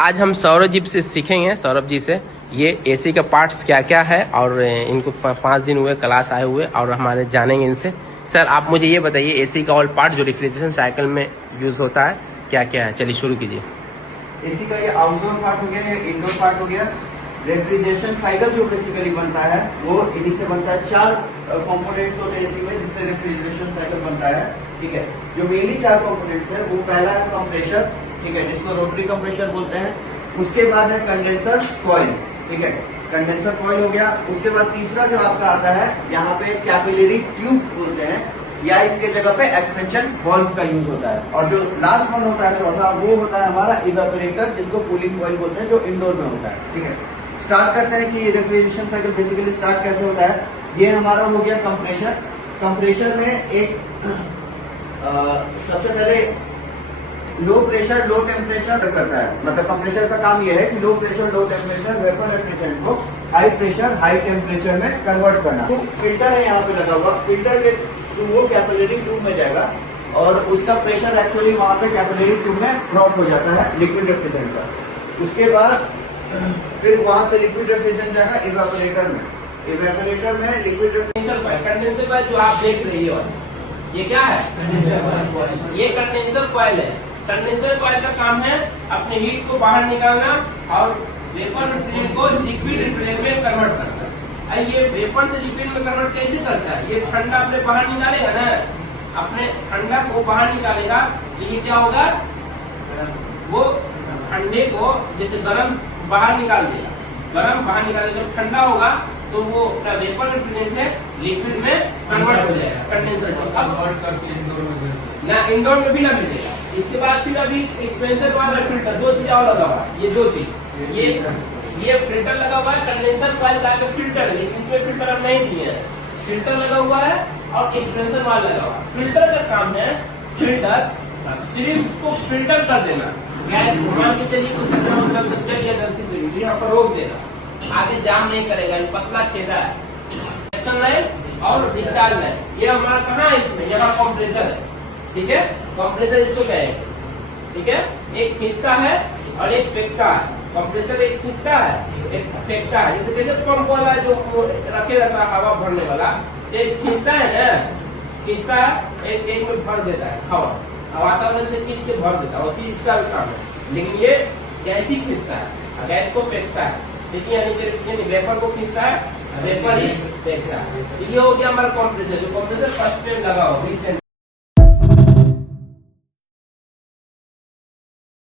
आज हम सौरभ जी से सीखेंगे, सौरभ जी से ये एसी का पार्ट्स क्या क्या है और इनको 5 दिन हुए क्लास आए हुए और हमारे जानेंगे इनसे। सर आप मुझे ये बताइए एसी का ऑल पार्ट जो रेफ्रिजरेशन साइकिल में यूज़ होता है क्या क्या है, चलिए शुरू कीजिए। एसी का ये आउटडोर पार्ट हो गया, ये इंडोर पार्ट हो गया। रेफ्रिजरेशन साइकिल जो बेसिकली बनता है वो इन्हीं से बनता है। 4 कंपोनेंट्स होते हैं एसी में जिससे रेफ्रिजरेशन साइकिल बनता है, ठीक है। जो मेनली 4 कंपोनेंट्स है वो पहला है कंप्रेसर, ठीक है, जिसको रोटरी कंप्रेसर बोलते हैं। उसके बाद है कंडेंसर कॉइल, ठीक है, कंडेंसर कॉइल हो गया। उसके बाद तीसरा जो आपका आता है यहाँ पे कैपिलरी ट्यूब बोलते हैं, या इसके जगह पे एक्सपेंशन वाल्व का यूज होता है। और जो लास्ट वन होता है चौथा, वो होता है हमारा इवेपोरेटर, जिसको कूलिंग कॉइल बोलते हैं, जो इंडोर में होता है, ठीक है। स्टार्ट करते हैं कि रेफ्रिजरेशन साइकिल बेसिकली स्टार्ट कैसे होता है। ये हमारा हो गया कंप्रेसर। कंप्रेसर में एक सबसे पहले लो प्रेशर लो टेम्परेचर करता है। मतलब कंप्रेसर का काम यह है कि low pressure low temperature vapour refrigerant को हाई प्रेशर हाई टेम्परेचर में कन्वर्ट करना। तो फिल्टर है यहाँ पे लगा हुआ, फिल्टर के थ्रू वो कैपिलरी ट्यूब में जाएगा और उसका प्रेशर एक्चुअली वहाँ पे कैपिलरी ट्यूब में ड्रॉप हो जाता है लिक्विड रेफ्रिजरेंट का। उसके बाद फिर वहाँ से लिक्विड रेफ्रिजरेंट जाएगा इवेपोरेटर में। इवेपोरेटर में लिक्विड कंडेंसर कॉइल जो आप देख रही हो ये क्या है, ये कंडेंसर कॉइल है। कंडेंसर कॉइल का काम है अपने हीट को बाहर निकालना और वेपर रेफ्रिजरेंट को लिक्विड रेफ्रिजरेंट में कन्वर्ट करना है। ये वेपर से लिक्विड में कन्वर्ट कैसे करता है, ये ठंडा अपने बाहर निकालेगा ना, अपने ठंडा को बाहर निकालेगा तो ये क्या होगा, वो ठंडे को जैसे गर्म बाहर निकाल देगा, गर्म बाहर निकालेगा, जब ठंडा होगा तो वो वेपर रेफ्रिजरेंट है लिक्विड में कन्वर्ट हो जाएगा कंडेंसर ना, इंडोर में भी ना मिलेगा। इसके बाद फिर अभी एक्सपेंसर वाला फिल्टर, 2 चीजें और लगा हुआ है, ये 2 चीज, ये फिल्टर लगा हुआ है कंडेंसर कॉइल का फिल्टर, लेकिन इसमें फिल्टर हम नहीं दिए हैं। फिल्टर लगा हुआ है और एक्सपेंसर वाला लगा हुआ है। फिल्टर का काम है फिल्टर सिर्फ को फिल्टर कर देना, गैस मान के चलिए कुछ ऐसा मतलब चल गया गलती से यहाँ पर रोक देना, आगे जाम नहीं करेगा, पतला छेदा है। एक्शन लाइन और डिस्चार्ज लाइन ये हमारा कहाँ है, इसमें यहाँ कंप्रेसर है, ठीक है। कंप्रेसर इसको कहेंगे, ठीक है। एक खींचता है और एक फेंकता है। कंप्रेसर एक खींचता है एक फेंकता है, जैसे कैसे पंप वाला जो रखे रहता है हवा भरने वाला, एक खींचता है ना, खींचता है एक में भर देता है हवा, वातावरण से खींच के भर देता है, उसी इसका भी काम है। लेकिन ये गैस ही खींचता है, गैस को फेंकता है, ठीक है, यानी वेपर को खींचता है, वेपर ही फेंकता है। ये हो गया हमारा कंप्रेसर, जो कंप्रेसर फर्स्ट में लगा हो रिसेंट